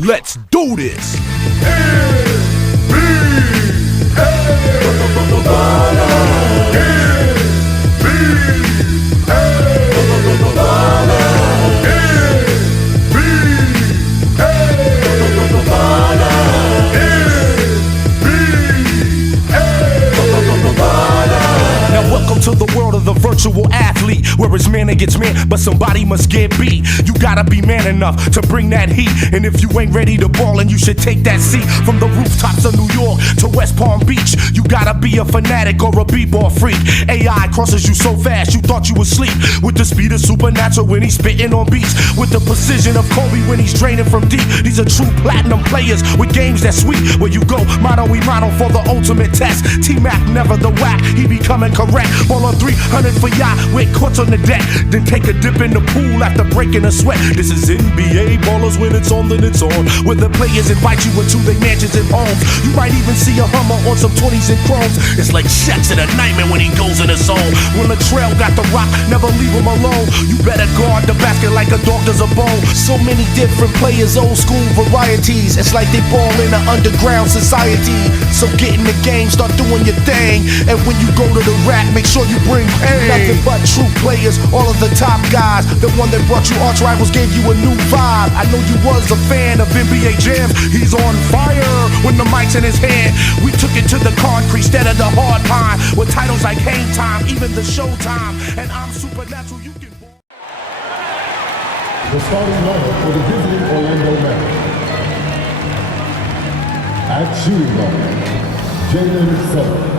Let's do this. To the world of the virtual athlete, where it's man against man, but somebody must get beat. You gotta be man enough to bring that heat, and if you ain't ready to ball, and you should take that seat. From the rooftops of New York to West Palm Beach, you gotta be a fanatic or a b-ball freak. AI crosses you so fast, you thought you would sleep. With the speed of Supernatural when he's spitting on beats, with the precision of Kobe when he's draining from deep. These are true platinum players with games that sweet. Where you go, motto we motto for the ultimate test. T-Mac never the whack, he be coming correct. Ball on 300 for yacht with courts on the deck. Then take a dip in the pool after breaking a sweat. This is NBA ballers, when it's on, then it's on. Where the players invite you into their mansions and homes. You might even see a Hummer on some 20s and chromes. It's like Shaq's in a nightmare when he goes in the zone. When Latrell got the rock, never leave him alone. You better guard the basket like a dog does a bone. So many different players, old school varieties. It's like they ball in an underground society. So get in the game, start doing your thing. And when you go to the rack, make sure you bring pain. Nothing but true players, all of the top guys. The one that brought you arch rivals gave you a new vibe. I know you was a fan of NBA jams. He's on fire when the mic's in his hand. We took it to the concrete instead of the hard pine. With titles like Hang Time, even the Showtime. And I'm Supernatural, you can ball. The starting lineup for the visiting Orlando Magic. At shooting guard, Jalen Suggs.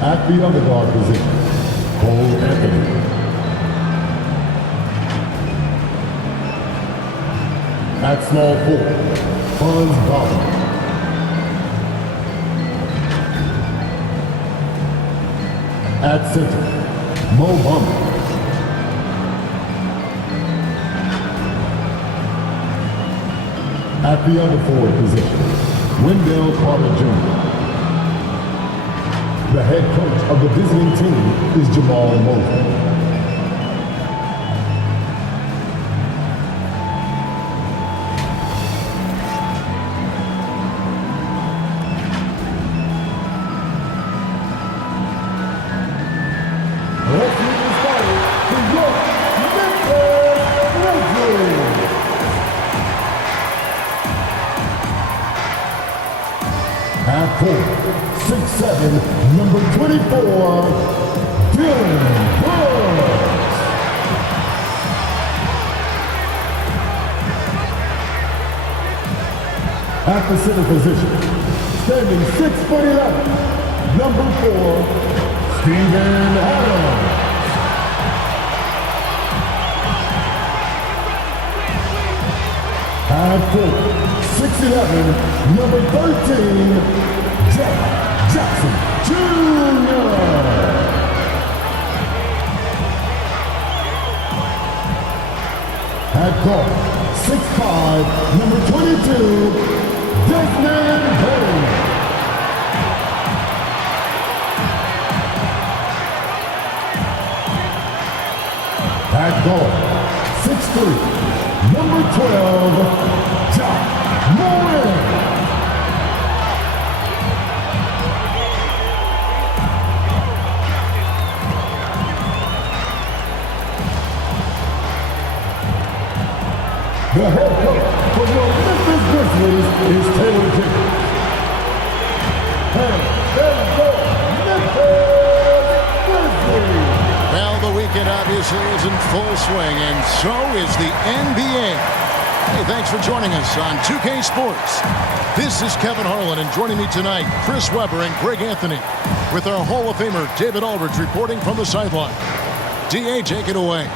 At the other guard position, Cole Anthony. At small forward, Franz Wagner. At center, Mo Bamba. At the other forward position, Wendell Carter Jr. The head coach of the visiting team is Jamal Mosley. Let's get this started. The York Memphis Grizzlies. Half court, 6'7", number 24, Dylan Brooks. At the center position, standing 6'11", number 4, Steven Adams. Half court, 6'11", number 13, Jackson Jr. At guard, 6'5", number 22, Desmond Bane. At guard, 6'3", number 12, John Moran. The head coach for the Memphis Grizzlies is Taylor Jenkins. And there go, Memphis Grizzlies. Well, the weekend obviously is in full swing, and so is the NBA. Hey, thanks for joining us on 2K Sports. This is Kevin Harlan, and joining me tonight, Chris Webber and Greg Anthony, with our Hall of Famer David Aldridge reporting from the sideline. DA, take it away.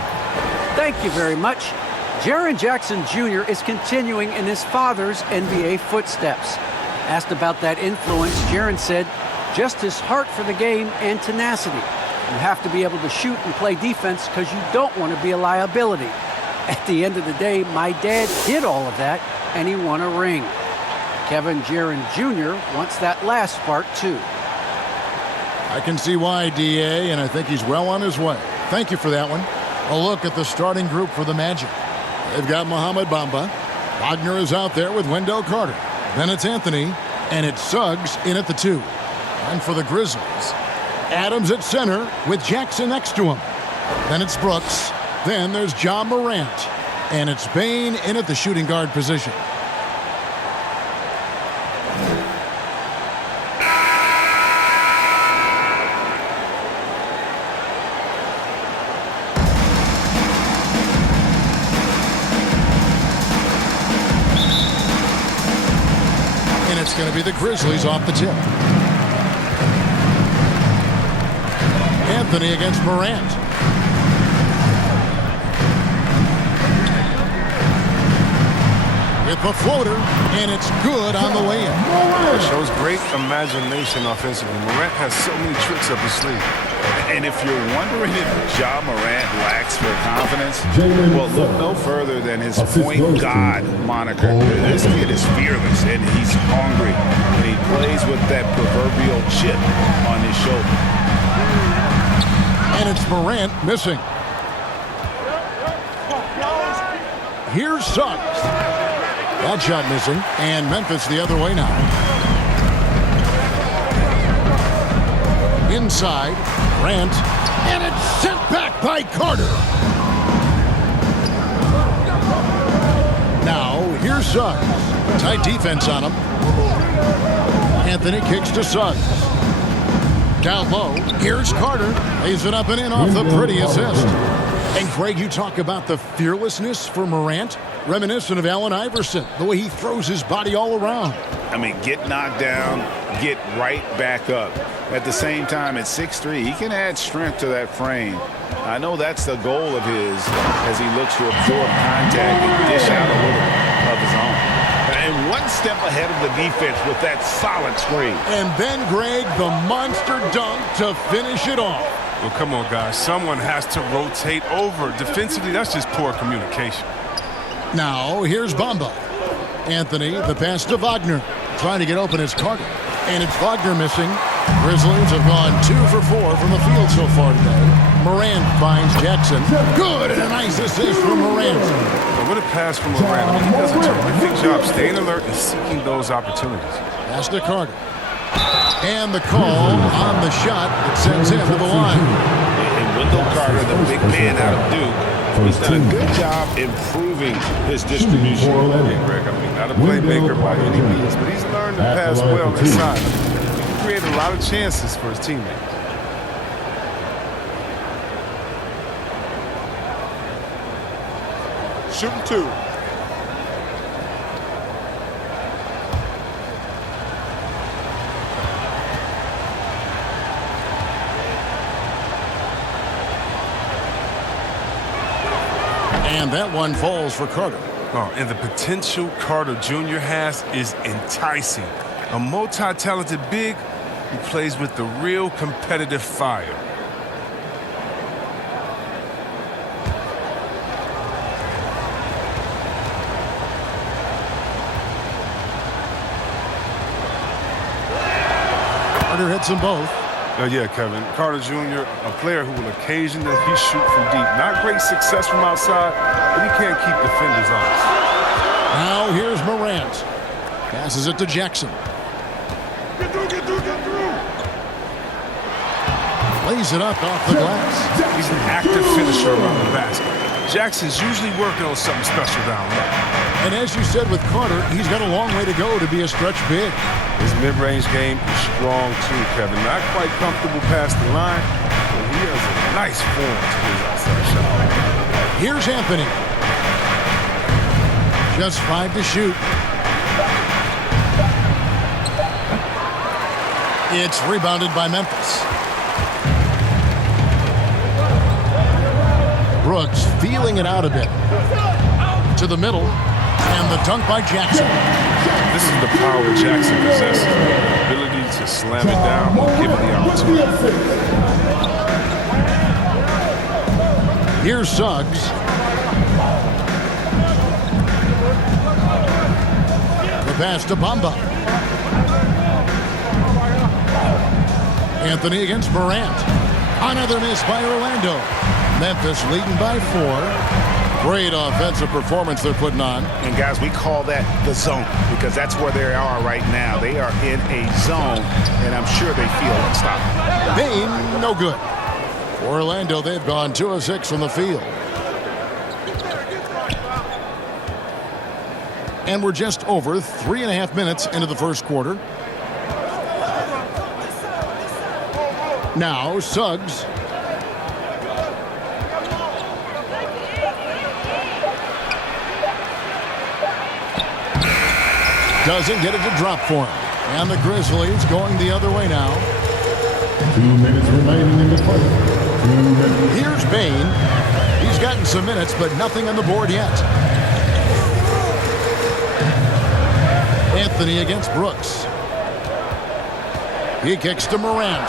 Thank you very much. Jaren Jackson Jr. is continuing in his father's NBA footsteps. Asked about that influence, Jaren said, just his heart for the game and tenacity. You have to be able to shoot and play defense because you don't want to be a liability. At the end of the day, my dad did all of that, and he won a ring. Kevin Jaren Jr. wants that last part, too. I can see why, DA, and I think he's well on his way. Thank you for that one. A look at the starting group for the Magic. They've got Mohamed Bamba. Wagner is out there with Wendell Carter. Then it's Anthony, and it's Suggs in at the 2. And for the Grizzlies, Adams at center with Jackson next to him. Then it's Brooks. Then there's John Morant. And it's Bane in at the shooting guard position. And it's going to be the Grizzlies off the tip. Anthony against Morant. With the floater, and it's good on the way in. It shows great imagination offensively. Morant has so many tricks up his sleeve. And if you're wondering if Ja Morant lacks for confidence, well, look no further than his point guard moniker. This kid is fearless, and he's hungry. And he plays with that proverbial chip on his shoulder. And it's Morant missing. Here's Suggs. That shot missing. And Memphis the other way now. Inside. Morant. And it's sent back by Carter. Now, here's Suggs. Tight defense on him. Anthony kicks to Suggs. Down low. Here's Carter. Lays it up and in off the pretty assist. And Greg, you talk about the fearlessness for Morant. Reminiscent of Allen Iverson. The way he throws his body all around. I mean, get knocked down, get right back up. At the same time, at 6'3", he can add strength to that frame. I know that's the goal of his as he looks to absorb contact and dish out a little of his own. And one step ahead of the defense with that solid screen. And then, Greg, the monster dunk to finish it off. Well, come on, guys. Someone has to rotate over. Defensively, that's just poor communication. Now, here's Bamba. Anthony, the pass to Wagner. Trying to get open is Carter. And it's Wagner missing. Grizzlies have gone 2 for 4 from the field so far today. Morant finds Jackson. Good, and a nice assist from Morant. Well, what a pass from Morant. I mean, he does a terrific job staying alert and seeking those opportunities. Pass to Carter. And the call on the shot that sends him to the line. And Wendell Carter, the big man out of Duke, he's done a good job improving his distribution. Yeah, Greg, I mean, not a playmaker by any means, but he's learned to pass well inside. He created a lot of chances for his teammates. Shooting 2. And that one falls for Carter. Oh, and the potential Carter Jr. has is enticing. A multi-talented big who plays with the real competitive fire. Carter hits them both. Yeah, Kevin. Carter Jr., a player who will occasionally shoot from deep. Not great success from outside, but he can't keep defenders honest. Now here's Morant. Passes it to Jackson. Get through. Lays it up off the glass. He's an active finisher around the basket. Jackson's usually working on something special down there. And as you said with Carter, he's got a long way to go to be a stretch big. His mid-range game is strong too, Kevin. Not quite comfortable past the line, but he has a nice form to his outside shot. Here's Anthony. Just 5 to shoot. It's rebounded by Memphis. Brooks feeling it out a bit. To the middle. And the dunk by Jackson. This is the power Jackson possesses. The ability to slam it down when given the opportunity. Here's Suggs. The pass to Bamba. Anthony against Morant. Another miss by Orlando. Memphis leading by 4. Great offensive performance they're putting on. And guys, we call that the zone because that's where they are right now. They are in a zone, and I'm sure they feel unstoppable. Bain, no good. For Orlando, they've gone 2 of 6 from the field. And we're just over 3.5 minutes into the first quarter. Now, Suggs. Doesn't get it to drop for him. And the Grizzlies going the other way now. 2 minutes remaining in the play. 2 minutes. Here's Bain. He's gotten some minutes, but nothing on the board yet. Anthony against Brooks. He kicks to Morant.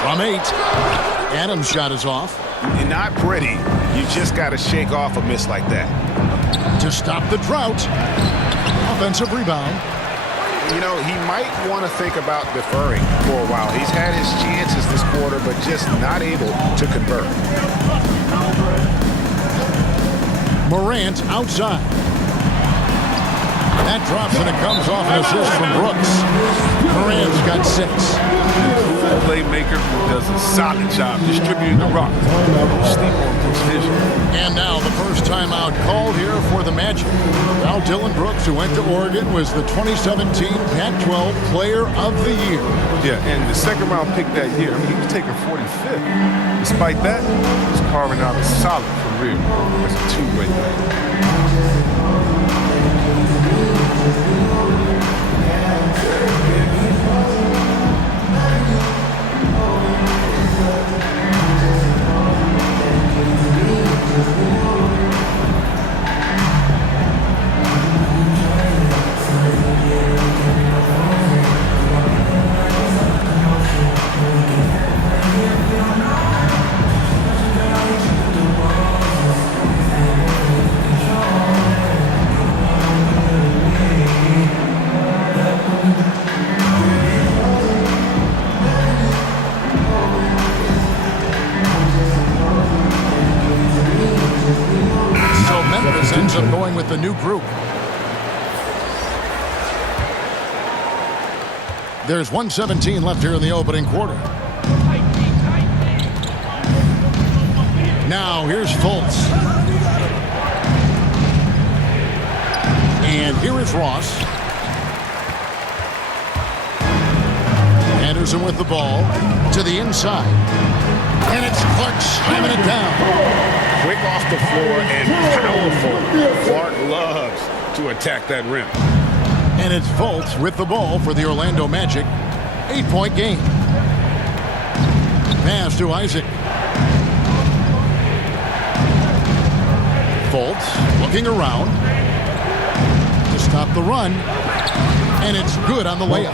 From 8. Adams' shot is off. You're not pretty. You just got to shake off a miss like that. To stop the drought. Offensive rebound. You know, he might want to think about deferring for a while. He's had his chances this quarter, but just not able to convert. Morant outside. That drops and it comes off an assist from Brooks. Morant's got 6. A playmaker who does a solid job distributing the rock. Don't sleep on Brooks' vision. And now the first timeout called here for the Magic. Now Dylan Brooks, who went to Oregon, was the 2017 Pac-12 Player of the Year. Yeah, and the second round pick that year, I mean, he was taken 45th. Despite that, he's carving out a solid career as a two-way player. Ends up going with the new group. There's 1:17 left here in the opening quarter. Now here's Fultz. And here is Ross. Anderson with the ball to the inside. And it's Clark slamming it down. Quick off the floor and powerful. Clark loves to attack that rim. And it's Fultz with the ball for the Orlando Magic. 8-point game. Pass to Isaac. Fultz looking around to stop the run. And it's good on the layup.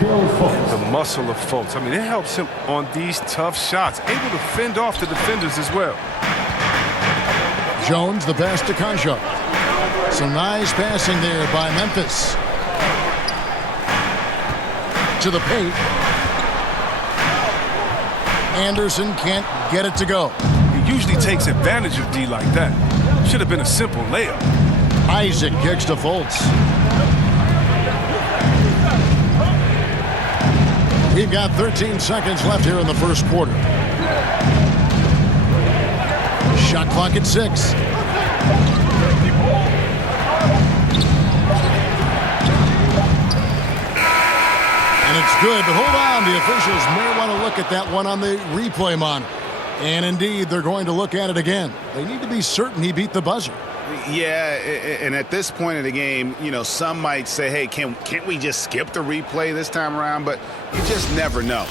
The muscle of Fultz. I mean, it helps him on these tough shots. Able to fend off the defenders as well. Jones, the pass to Conjo. Some nice passing there by Memphis. To the paint. Anderson can't get it to go. He usually takes advantage of D like that. Should have been a simple layup. Isaac kicks to Fultz. We've got 13 seconds left here in the first quarter. Shot clock at 6. And it's good, but hold on. The officials may want to look at that one on the replay monitor. And indeed, they're going to look at it again. They need to be certain he beat the buzzer. Yeah, and at this point in the game, you know, some might say, hey, can't we just skip the replay this time around? But you just never know.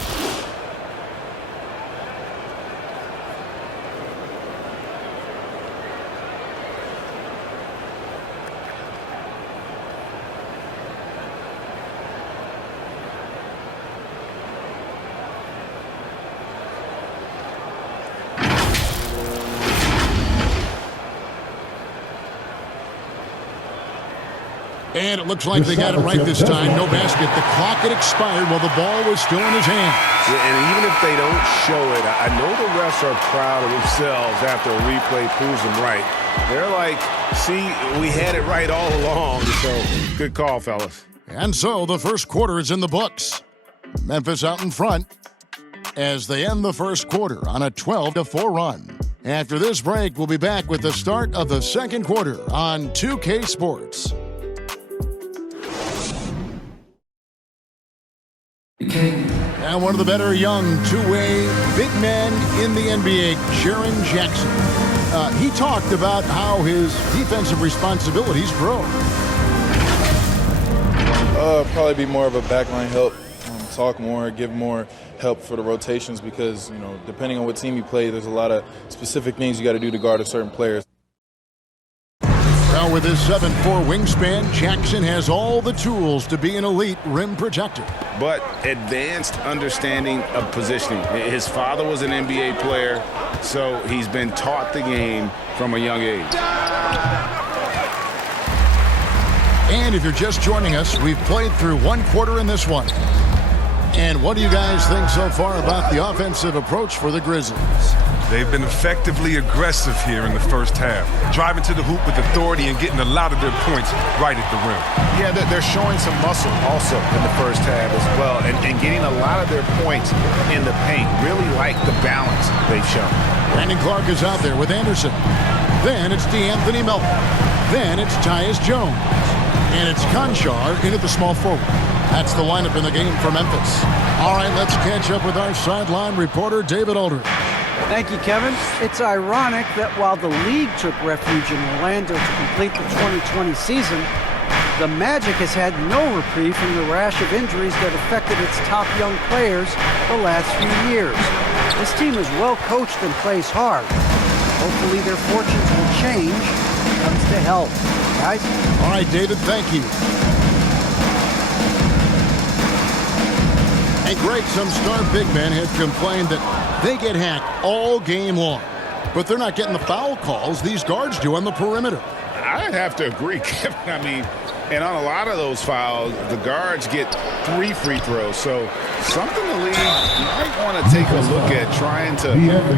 And it looks like they got it right this time. No basket. The clock had expired while the ball was still in his hand. Yeah, and even if they don't show it, I know the refs are proud of themselves after a replay proves them right. They're like, see, we had it right all along. So, good call, fellas. And so the first quarter is in the books. Memphis out in front as they end the first quarter on a 12-4 run. After this break, we'll be back with the start of the second quarter on 2K Sports. And one of the better young two-way big men in the NBA, Jaren Jackson. He talked about how his defensive responsibilities grow. Probably be more of a backline help, talk more, give more help for the rotations because, you know, depending on what team you play, there's a lot of specific things you got to do to guard a certain player. Well, with his 7'4" wingspan, Jackson has all the tools to be an elite rim protector. But advanced understanding of positioning. His father was an NBA player, so he's been taught the game from a young age. And if you're just joining us, we've played through one quarter in this one. And what do you guys think so far about the offensive approach for the Grizzlies? They've been effectively aggressive here in the first half, driving to the hoop with authority and getting a lot of their points right at the rim. Yeah, they're showing some muscle also in the first half as well, and getting a lot of their points in the paint. Really like the balance they've shown. Brandon Clark is out there with Anderson. Then it's DeAnthony Melton. Then it's Tyus Jones. And it's Conchar in at the small forward. That's the lineup in the game for Memphis. All right, let's catch up with our sideline reporter, David Aldridge. Thank you, Kevin. It's ironic that while the league took refuge in Orlando to complete the 2020 season, the Magic has had no reprieve from the rash of injuries that affected its top young players the last few years. This team is well coached and plays hard. Hopefully their fortunes will change when it comes to health. Guys? All right, David, thank you. Hey, Greg, some star big men have complained that they get hacked all game long. But they're not getting the foul calls these guards do on the perimeter. I'd have to agree, Kevin. I mean, and on a lot of those fouls, the guards get 3 free throws. So something the league might want to take a look at trying to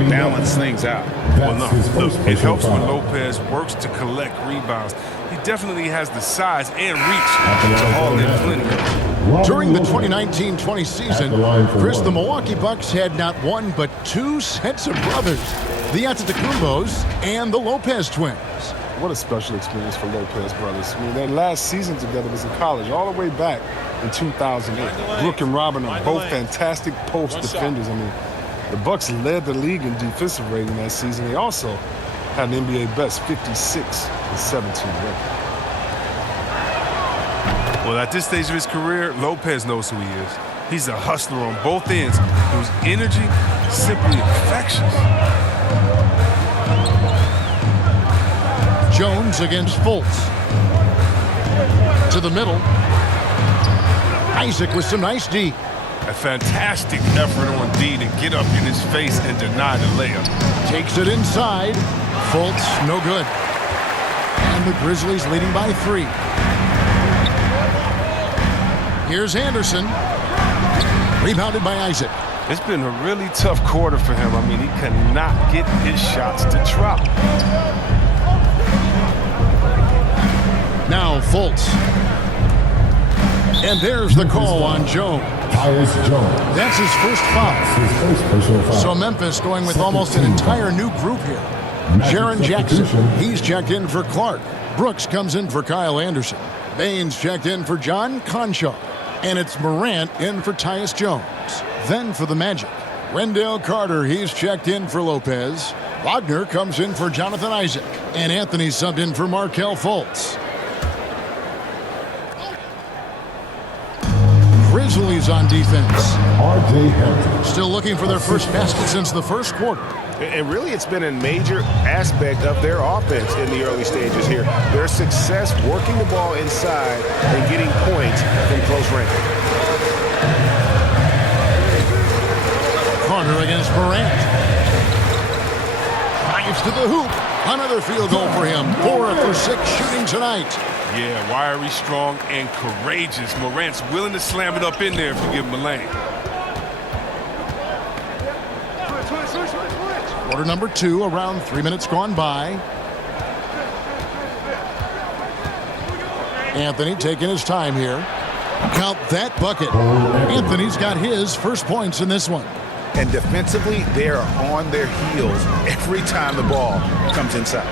balance things out. Well, no, look, it helps when Lopez works to collect rebounds. He definitely has the size and reach to haul in plenty. During the 2019-20 season, Chris, the Milwaukee Bucks had not one but 2 sets of brothers, the Antetokounmpos and the Lopez twins. What a special experience for Lopez brothers. I mean, their last season together was in college, all the way back in 2008. Brooke and Robin are both fantastic post defenders. I mean, the Bucks led the league in defensive rating that season. They also had an NBA best 56-17 record. Well, at this stage of his career, Lopez knows who he is. He's a hustler on both ends whose energy is simply infectious. Jones against Fultz. To the middle. Isaac with some nice D. A fantastic effort on D to get up in his face and deny the layup. Takes it inside. Fultz, no good. And the Grizzlies leading by 3. Here's Anderson. Rebounded by Isaac. It's been a really tough quarter for him. I mean, he cannot get his shots to drop. Now Fultz. And there's the call on Jones. Tyus Jones. That's his first foul. His first personal foul. So Memphis going with almost an entire new group here. Jaren Jackson, he's checked in for Clark. Brooks comes in for Kyle Anderson. Baines checked in for John Conchar. And it's Morant in for Tyus Jones. Then for the Magic, Wendell Carter, he's checked in for Lopez. Wagner comes in for Jonathan Isaac. And Anthony subbed in for Markelle Fultz. Grizzlies on defense. R.J. Hampton. Still looking for their first basket since the first quarter. And really, it's been a major aspect of their offense in the early stages here. Their success working the ball inside and getting points from close range. Carter against Morant. Drives to the hoop. Another field goal for him. 4 for 6 shooting tonight. Yeah, wiry, strong, and courageous. Morant's willing to slam it up in there if you give him a lane. Quarter number 2, around 3 minutes gone by. Anthony taking his time here. Count that bucket. Anthony's got his first points in this one. And defensively, they are on their heels every time the ball comes inside.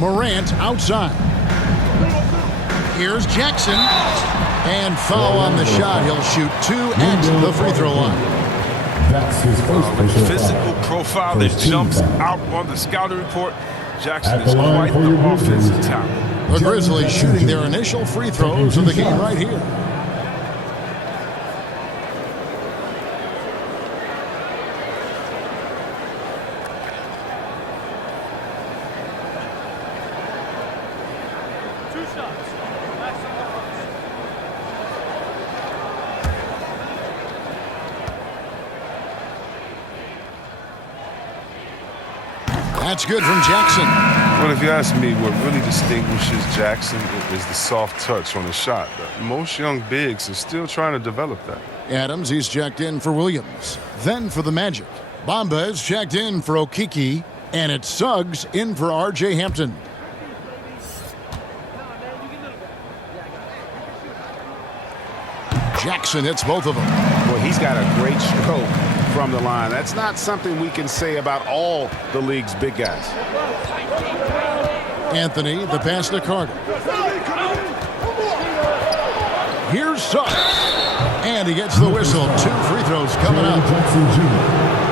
Morant outside. Here's Jackson. And foul on the shot. He'll shoot 2 at the free throw line. That's his first Physical profile that jumps out on the scouting report. Jackson is quite the offensive talent. The Grizzlies shooting their initial free throws of the game right here. That's good from Jackson. Well, if you ask me, what really distinguishes Jackson is the soft touch on the shot. Most young bigs are still trying to develop that. Adams, he's checked in for Williams. Then for the Magic. Bamba is checked in for Okeke. And it's Suggs in for R.J. Hampton. Jackson hits both of them. Well, he's got a great stroke from the line. That's not something we can say about all the league's big guys. Anthony, the pass to Carter. Here's Suggs. And he gets the whistle. 2 free throws coming up.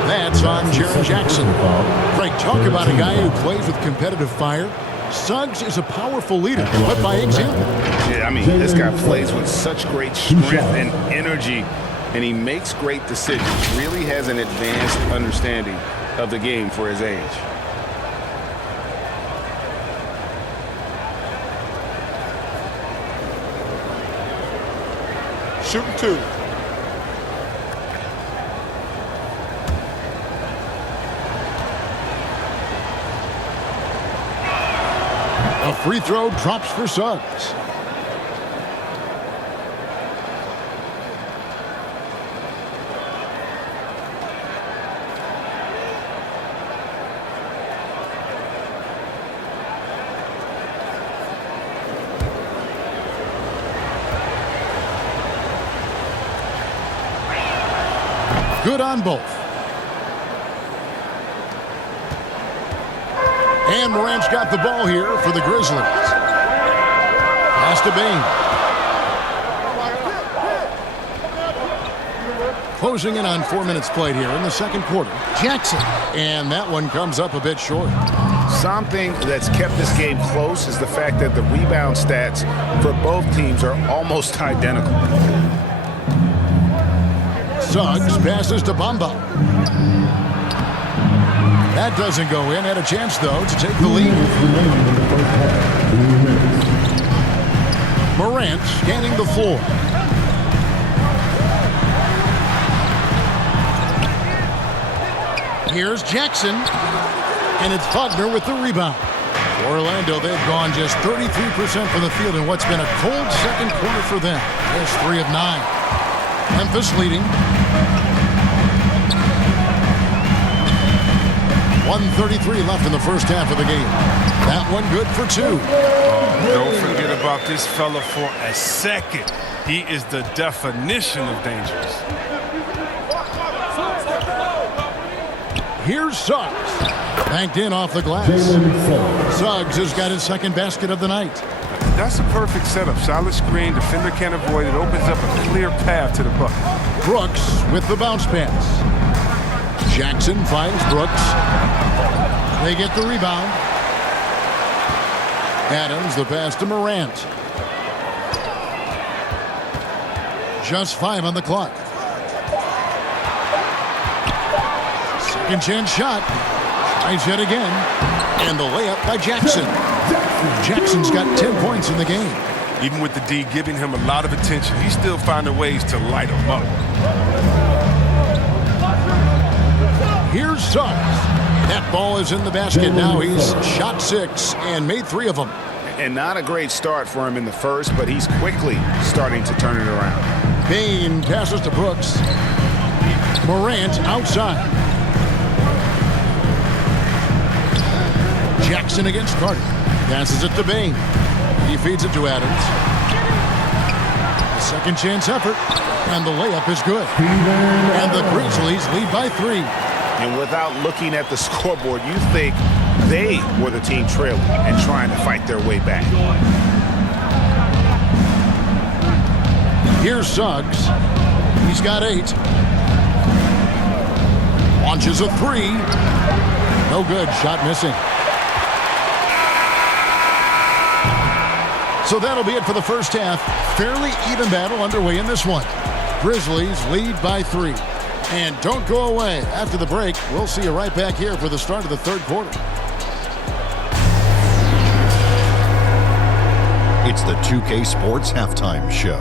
That's on Jaren Jackson. Frank, talk about a guy who plays with competitive fire. Suggs is a powerful leader, but by example. Yeah, I mean, this guy plays with such great strength and energy, and he makes great decisions. Really has an advanced understanding of the game for his age. Shooting 2. A free throw drops for Suggs. Good on both. And Morant's got the ball here for the Grizzlies. Pass to Bain. Closing in on 4 minutes played here in the second quarter. Jackson. And that one comes up a bit short. Something that's kept this game close is the fact that the rebound stats for both teams are almost identical. Suggs passes to Bamba. That doesn't go in. Had a chance, though, to take the lead. Morant scanning the floor. Here's Jackson. And it's Wagner with the rebound. Orlando, they've gone just 33% from the field in what's been a cold second quarter for them. There's 3 of 9. Memphis leading. 1:33 left in the first half of the game. That one good for 2. Don't forget about this fella for a second. He is the definition of dangerous. Here's Suggs. Banked in off the glass. Suggs has got his second basket of the night. That's a perfect setup. Solid screen, defender can't avoid it. Opens up a clear path to the bucket. Brooks with the bounce pass. Jackson finds Brooks. They get the rebound. Adams, the pass to Morant. Just 5 on the clock. Second chance shot. Tries it again. And the layup by Jackson. Jackson's got 10 points in the game. Even with the D giving him a lot of attention, he's still finding ways to light him up. Here's Suggs. That ball is in the basket. Now he's shot 6 and made 3 of them. And not a great start for him in the first, but he's quickly starting to turn it around. Bain passes to Brooks. Morant outside. Jackson against Carter. Passes it to Bain. He feeds it to Adams. A second chance effort. And the layup is good. And the Grizzlies lead by 3. And without looking at the scoreboard, you think they were the team trailing and trying to fight their way back. Here's Suggs. He's got 8. Launches a 3. No good. Shot missing. So that'll be it for the first half. Fairly even battle underway in this one. Grizzlies lead by 3. And don't go away. After the break, we'll see you right back here for the start of the third quarter. It's the 2K Sports Halftime Show.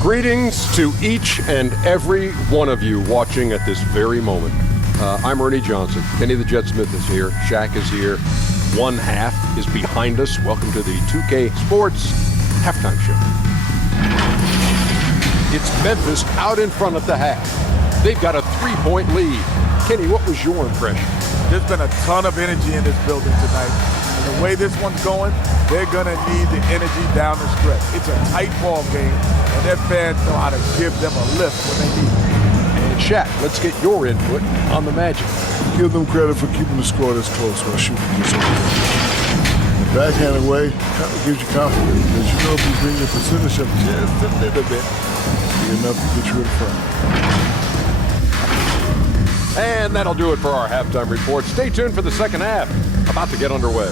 Greetings to each and every one of you watching at this very moment. I'm Ernie Johnson. Kenny the Jet Smith is here. Shaq is here. One half is behind us. Welcome to the 2K Sports Halftime Show. It's Memphis out in front at the half. They've got a 3-point lead. Kenny, what was your impression? There's been a ton of energy in this building tonight. And the way this one's going, they're going to need the energy down the stretch. It's a tight ball game, and their fans know how to give them a lift when they need it. And Shaq, let's get your input on the Magic. Give them credit for keeping the score this close while shooting this over. The backhanded way kind of gives you confidence because you know if you bring your percentage up just a little bit, it'll be enough to get you in front. And that'll do it for our halftime report. Stay tuned for the second half. About to get underway.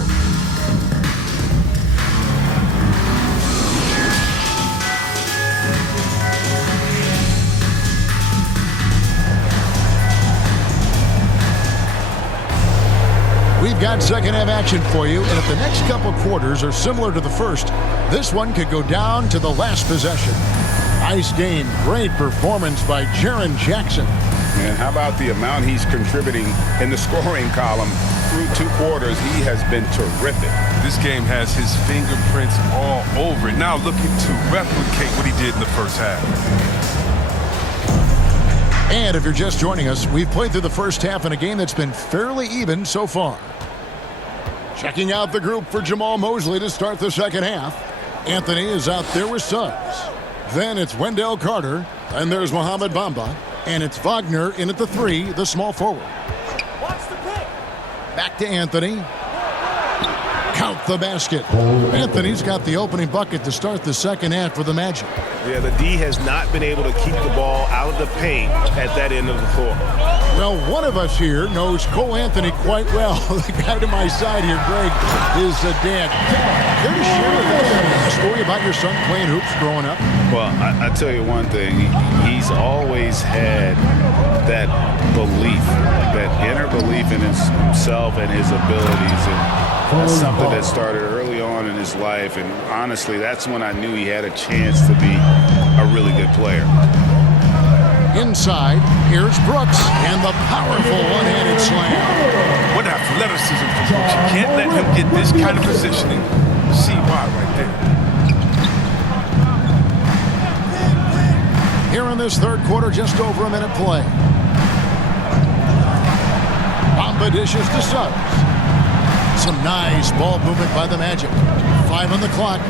We've got second half action for you, and if the next couple quarters are similar to the first, this one could go down to the last possession. Nice game. Great performance by Jaren Jackson. And how about the amount he's contributing in the scoring column through 2 quarters? He has been terrific. This game has his fingerprints all over it. Now looking to replicate what he did in the first half. And if you're just joining us, we've played through the first half in a game that's been fairly even so far. Checking out the group for Jamal Mosley to start the second half. Anthony is out there with Suggs. Then it's Wendell Carter, and there's Mohamed Bamba. And it's Wagner in at the 3, the small forward. Back to Anthony. Count the basket. Anthony's got the opening bucket to start the second half for the Magic. Yeah, the D has not been able to keep the ball out of the paint at that end of the floor. Well, one of us here knows Cole Anthony quite well. The guy to my side here, Greg, is a dad. Care to share with us a story about your son playing hoops growing up? Well, I tell you one thing. He's always had that belief, that inner belief in himself and his abilities. And that's something that started early on in his life. And honestly, that's when I knew he had a chance to be a really good player. Inside, here's Brooks and the powerful one-handed slam. What athleticism for Brooks. You can't let him get this kind of positioning. See why right there. Here in this third quarter, just over a minute play. Bamba dishes to Suggs. Some nice ball movement by the Magic. 5 on the clock.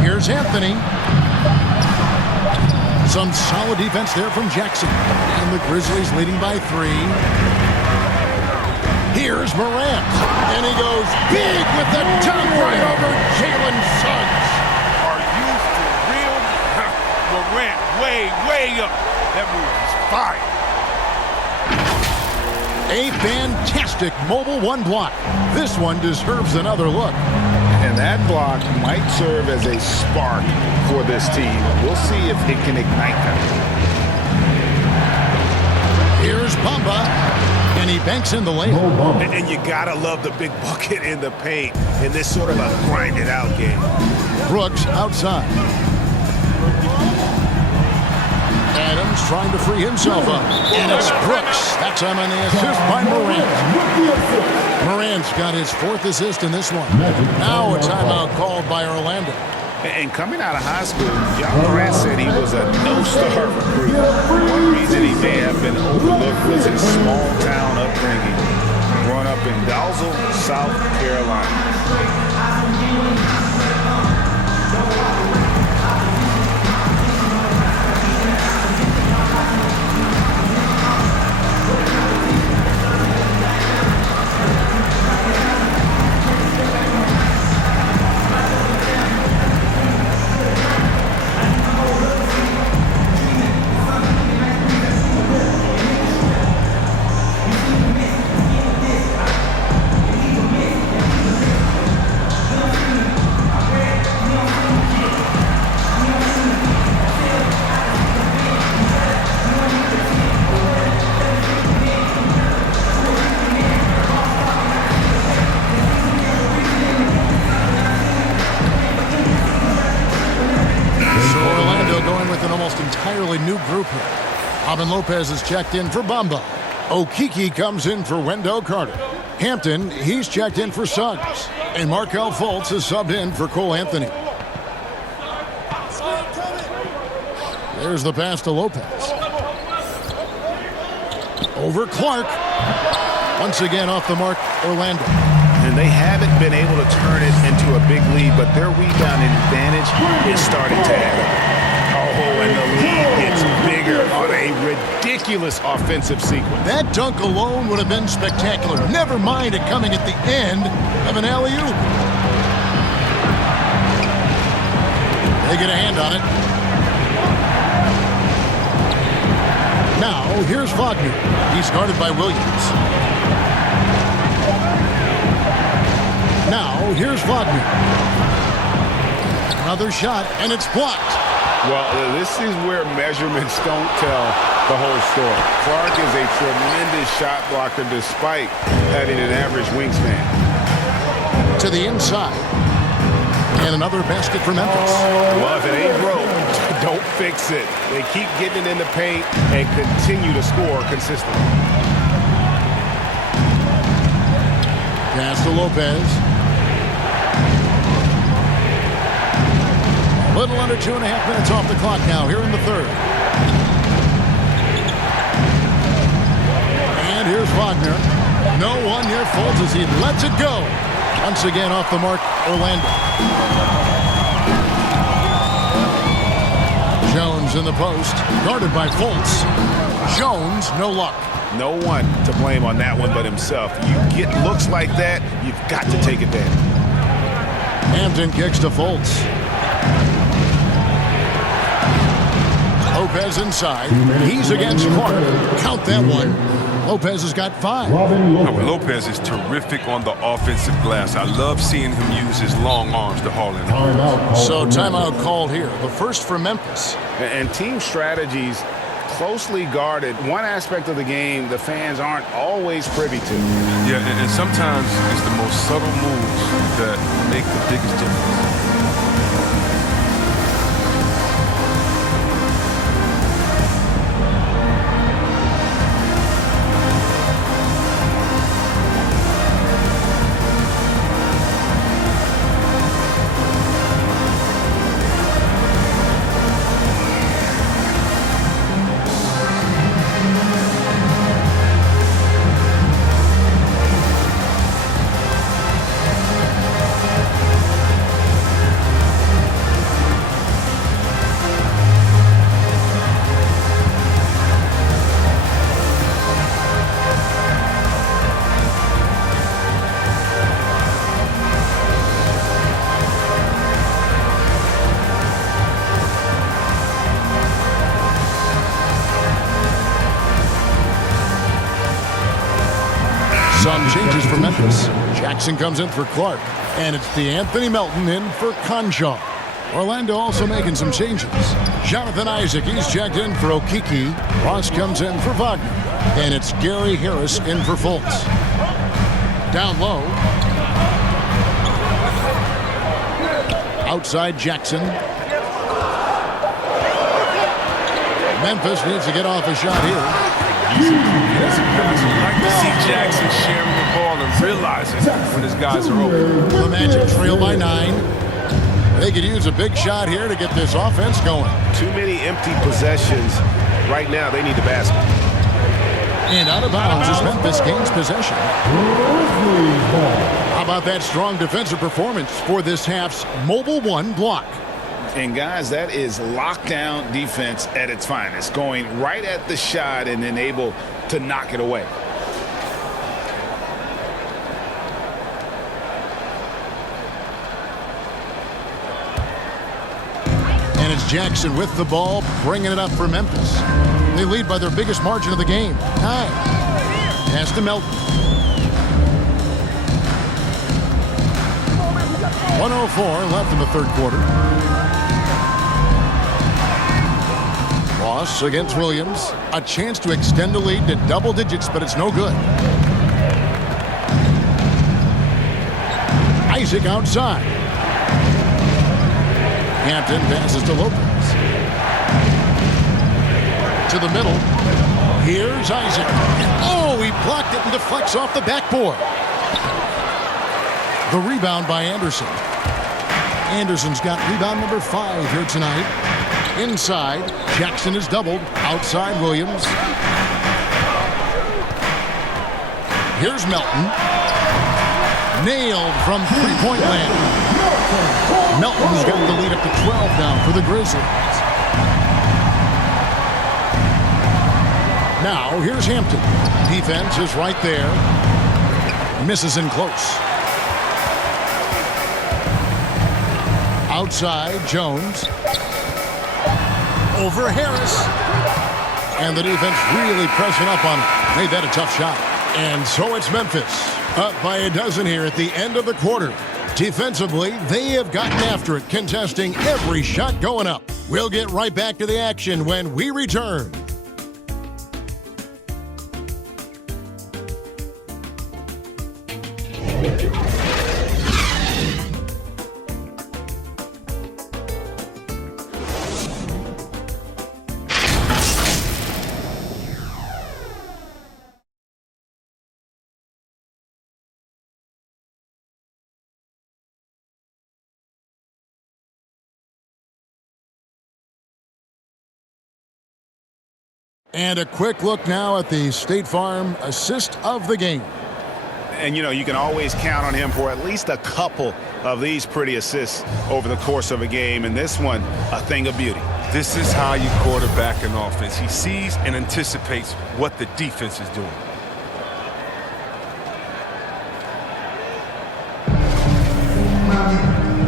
Here's Anthony. Some solid defense there from Jackson. And the Grizzlies leading by 3. Here's Morant. And he goes big with the dunk right over Jalen Suggs. Are you for real? Morant way up. That move is fire. A fantastic mobile one block. This one deserves another look. And that block might serve as a spark for this team. We'll see if it can ignite them. Here's Bamba, and he banks in the layup. And you gotta love the big bucket in the paint in this sort of a grinded out game. Brooks outside. Adams trying to free himself up. And it's Brooks. That time on the assist by Morant. Morant's got his 4th assist in this one. Now a timeout called by Orlando. And coming out of high school, Ja Morant said he was a no-star recruit. One reason he may have been overlooked was his small-town upbringing, growing up in Dalzell, South Carolina. Robin Lopez is checked in for Bamba. Okeke comes in for Wendell Carter. Hampton, he's checked in for Suggs. And Markelle Fultz is subbed in for Cole Anthony. There's the pass to Lopez. Over Clark. Once again off the mark, Orlando. And they haven't been able to turn it into a big lead, but their rebounding advantage is starting to add up. Oh, and the lead gets bigger on a ridiculous offensive sequence. That dunk alone would have been spectacular. Never mind it coming at the end of an alley-oop. They get a hand on it. Now, here's Wagner. He's guarded by Williams. Now, here's Wagner. Another shot, and it's blocked. Well, this is where measurements don't tell the whole story. Clark is a tremendous shot blocker despite having an average wingspan. To the inside. And another basket for Memphis. Well, if it ain't broke, don't fix it. They keep getting it in the paint and continue to score consistently. Pass to Lopez. A little under 2.5 minutes off the clock now here in the third. And here's Wagner. No one near Fultz as he lets it go. Once again off the mark, Orlando. Jones in the post, guarded by Fultz. Jones, no luck. No one to blame on that one but himself. You get looks like that, you've got to take advantage. Hampton kicks to Fultz. Lopez inside. He's against Clark. Count that one. Lopez has got 5. Lopez is terrific on the offensive glass. I love seeing him use his long arms to haul in. So timeout called here. The first for Memphis. And team strategies closely guarded. One aspect of the game the fans aren't always privy to. Yeah, and sometimes it's the most subtle moves that make the biggest difference. Some changes for Memphis. Jackson comes in for Clark. And it's the Anthony Melton in for Conchal. Orlando also making some changes. Jonathan Isaac, he's checked in for Okeke. Ross comes in for Wagner. And it's Gary Harris in for Fultz. Down low. Outside Jackson. Memphis needs to get off a shot here. He's a defensive guy, so you like to see Jackson sharing the ball and realizing when his guys are open. The Magic trail by 9. They could use a big shot here to get this offense going. Too many empty possessions. Right now, they need the basket. And out of bounds as Memphis gains possession. How about that strong defensive performance for this half's Mobile 1 block? And guys, that is lockdown defense at its finest, going right at the shot and then able to knock it away. And it's Jackson with the ball, bringing it up for Memphis. They lead by their biggest margin of the game, 9. Pass to Melton. 1:04 left in the third quarter. Ross against Williams. A chance to extend the lead to double digits, but it's no good. Isaac outside. Hampton passes to Lopez. To the middle. Here's Isaac. Oh, he blocked it and deflects off the backboard. The rebound by Anderson. Anderson's got rebound number 5 here tonight. Inside, Jackson is doubled. Outside, Williams. Here's Melton. Nailed from three-point land. Melton's got the lead up to 12 now for the Grizzlies. Now, here's Hampton. Defense is right there. Misses in close. Outside, Jones. Over Harris. And the defense really pressing up on him. Made that a tough shot. And so it's Memphis. Up by a dozen here at the end of the quarter. Defensively, they have gotten after it, contesting every shot going up. We'll get right back to the action when we return. And a quick look now at the State Farm assist of the game. And, you know, you can always count on him for at least a couple of these pretty assists over the course of a game. And this one, a thing of beauty. This is how you quarterback an offense. He sees and anticipates what the defense is doing.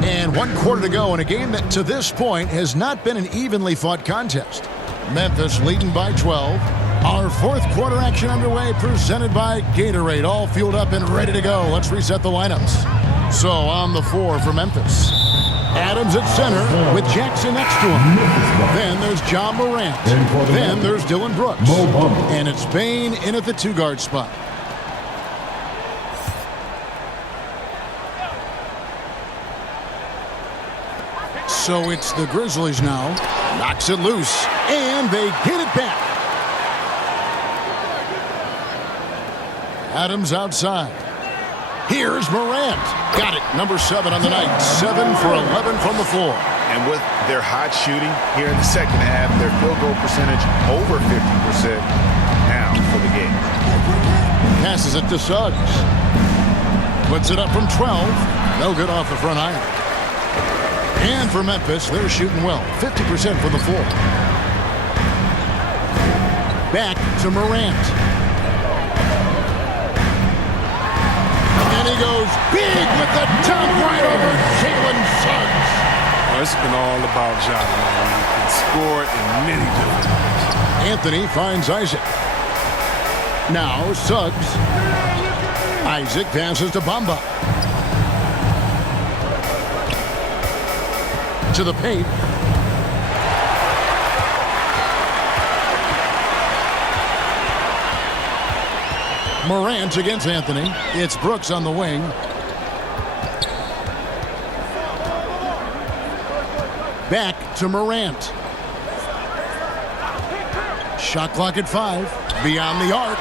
And 1 quarter to go in a game that to this point has not been an evenly fought contest. Memphis leading by 12. Our fourth quarter action underway, presented by Gatorade. All fueled up and ready to go. Let's reset the lineups. So on the floor for Memphis, Adams at center with Jackson next to him. Then there's John Morant. Then there's Dylan Brooks. And it's Bain in at the 2-guard spot. So it's the Grizzlies now. Knocks it loose. And they get it back. Adams outside. Here's Morant. Got it. Number 7 on the night. 7 for 11 from the floor. And with their hot shooting here in the second half, their field goal percentage over 50% now for the game. Passes it to Suggs. Puts it up from 12. No good off the front iron. And for Memphis, they're shooting well. 50% from the floor. Back to Morant. And he goes big with the dunk right over Jalen Suggs. Well, it's been all about Ja. He can score in many different ways. Anthony finds Isaac. Now Suggs. Isaac passes to Bamba. To the paint. Morant against Anthony. It's Brooks on the wing. Back to Morant. Shot clock at 5. Beyond the arc.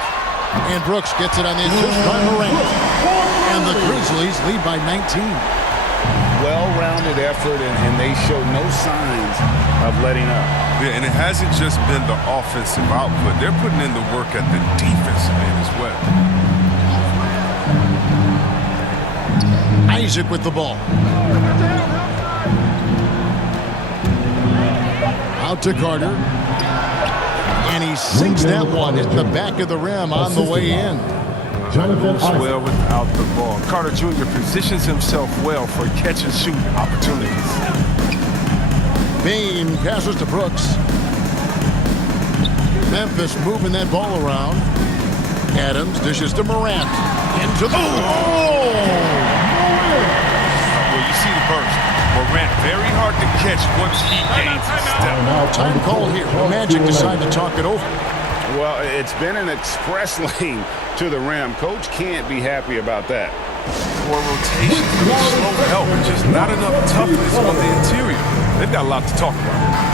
And Brooks gets it on the assist by Morant. And the Grizzlies lead by 19. Well-rounded effort, and they show no signs of letting up. Yeah, and it hasn't just been the offensive output. They're putting in the work at the defensive end as well. Isaac with the ball. Out to Carter. And he sinks that one at the back of the rim on the way in. Moves well without the ball. Carter Jr. positions himself well for catch-and-shoot opportunities. Bain passes to Brooks. Memphis moving that ball around. Adams dishes to Morant. Into the... Oh! Well, you see the burst. Morant very hard to catch once he gains his step. Time call here. The Magic decide to talk it over. Well, it's been an express lane to the rim. Coach can't be happy about that. For rotation, slow help, just not enough toughness on the interior. They've got a lot to talk about.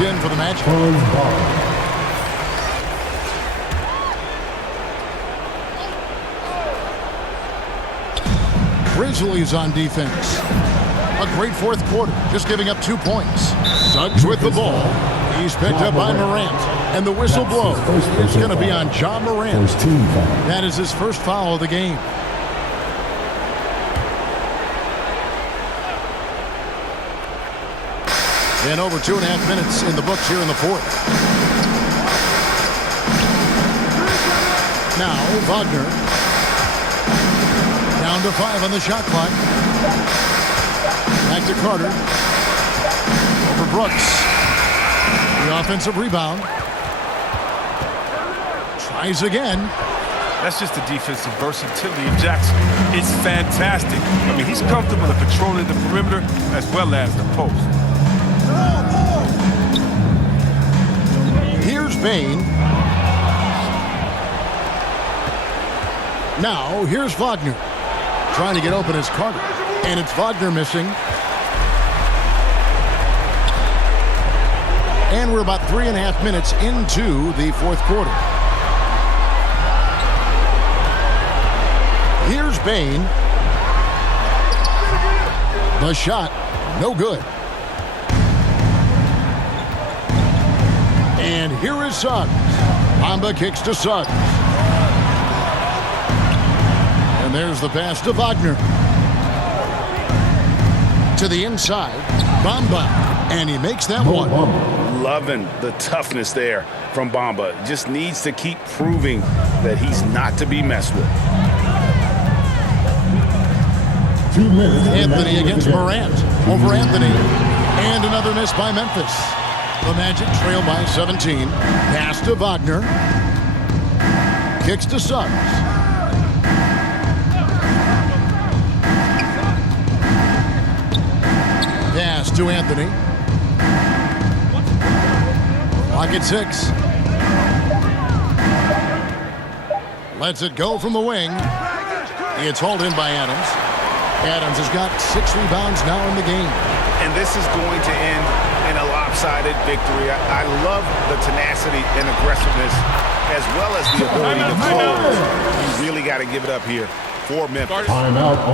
In for the match. Grizzlies on defense. A great fourth quarter, just giving up 2 points. Suggs with the ball. He's picked up by Morant. And the whistle blows. It's going to be on John Morant. That is his first foul of the game. And over 2.5 minutes in the books here in the fourth. Now, Wagner. Down to 5 on the shot clock. Back to Carter. Over Brooks. The offensive rebound. Tries again. That's just the defensive versatility of Jackson. It's fantastic. I mean, he's comfortable at patrolling the perimeter as well as the post. Here's Bain. Now, here's Wagner. Trying to get open is Carter. And it's Wagner missing. And we're about 3.5 minutes into the fourth quarter. Here's Bain. The shot, no good. And here is Suggs. Bamba kicks to Suggs. And there's the pass to Wagner. To the inside, Bamba. And he makes that one. Loving the toughness there from Bamba. Just needs to keep proving that he's not to be messed with. 2 minutes. Anthony against Morant. Over Anthony. And another miss by Memphis. The Magic trail by 17. Pass to Wagner. Kicks to Suggs. Pass to Anthony. Clock at 6. Lets it go from the wing. It's hauled in by Adams. Adams has got 6 rebounds now in the game. And this is going to end in a lopsided victory. I love the tenacity and aggressiveness as well as the ability to close. You really got to give it up here for Memphis.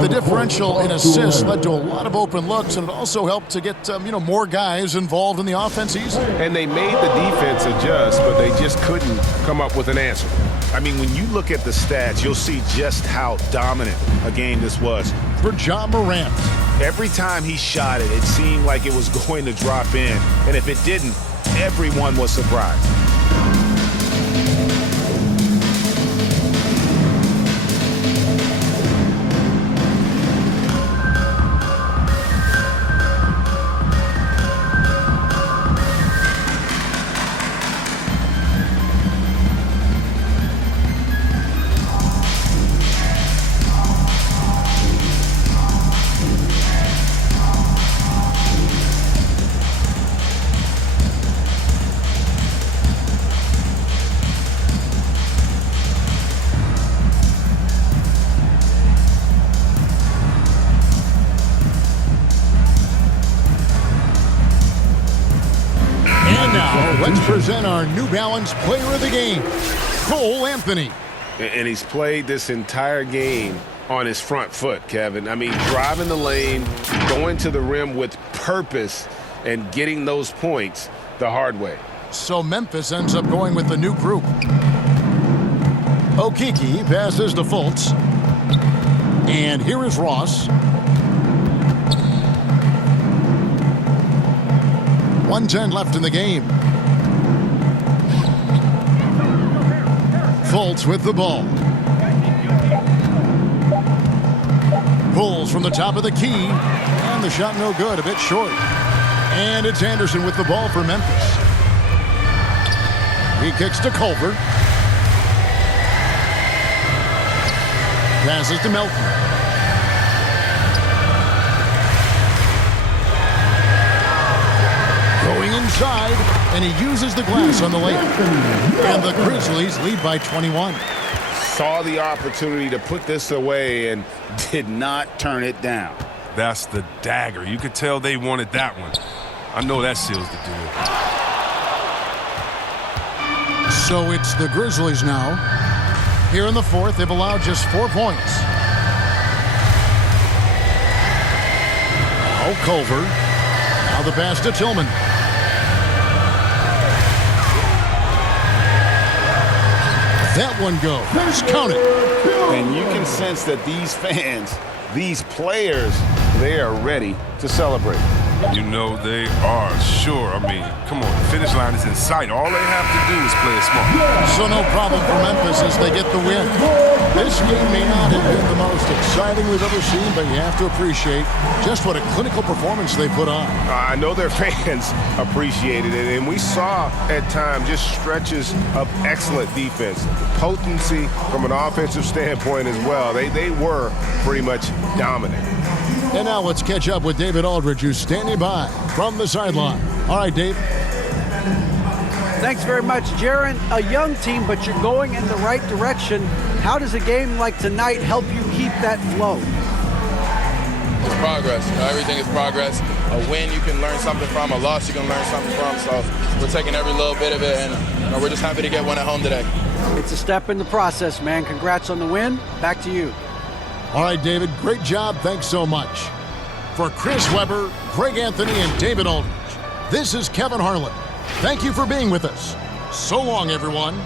The differential in assists led to a lot of open looks, and it also helped to get more guys involved in the offense easily. And they made the defense adjust, but they just couldn't come up with an answer. I mean, when you look at the stats, you'll see just how dominant a game this was. For John Morant. Every time he shot it, it seemed like it was going to drop in. And if it didn't, everyone was surprised. Let's present our New Balance Player of the Game, Cole Anthony. And he's played this entire game on his front foot, Kevin. I mean, driving the lane, going to the rim with purpose, and getting those points the hard way. So Memphis ends up going with the new group. Okeke passes to Fultz. And here is Ross. 1:10 left in the game. Fultz with the ball. Pulls from the top of the key. And the shot no good, a bit short. And it's Anderson with the ball for Memphis. He kicks to Culver. Passes to Melton. Going inside, and he uses the glass on the layup. And the Grizzlies lead by 21. Saw the opportunity to put this away and did not turn it down. That's the dagger. You could tell they wanted that one. I know that seals the deal. So it's the Grizzlies now. Here in the fourth, they've allowed just 4 points. Now Culver. Now the pass to Tillman. That one goes. Count it. And you can sense that these fans, these players, they are ready to celebrate. You know they are, sure. I mean, come on, the finish line is in sight. All they have to do is play it smart. So no problem for Memphis as they get the win. This game may not have been the most exciting we've ever seen, but you have to appreciate just what a clinical performance they put on. I know their fans appreciated it, and we saw at times just stretches of excellent defense. Potency from an offensive standpoint as well. They were pretty much dominant. And now let's catch up with David Aldridge, who's standing by from the sideline. All right, Dave. Thanks very much, Jaron. A young team, but you're going in the right direction. How does a game like tonight help you keep that flow? It's progress. Everything is progress. A win you can learn something from. A loss you can learn something from. So we're taking every little bit of it, and we're just happy to get one at home today. It's a step in the process, man. Congrats on the win. Back to you. All right, David, great job. Thanks so much. For Chris Webber, Greg Anthony, and David Aldridge, this is Kevin Harlan. Thank you for being with us. So long, everyone.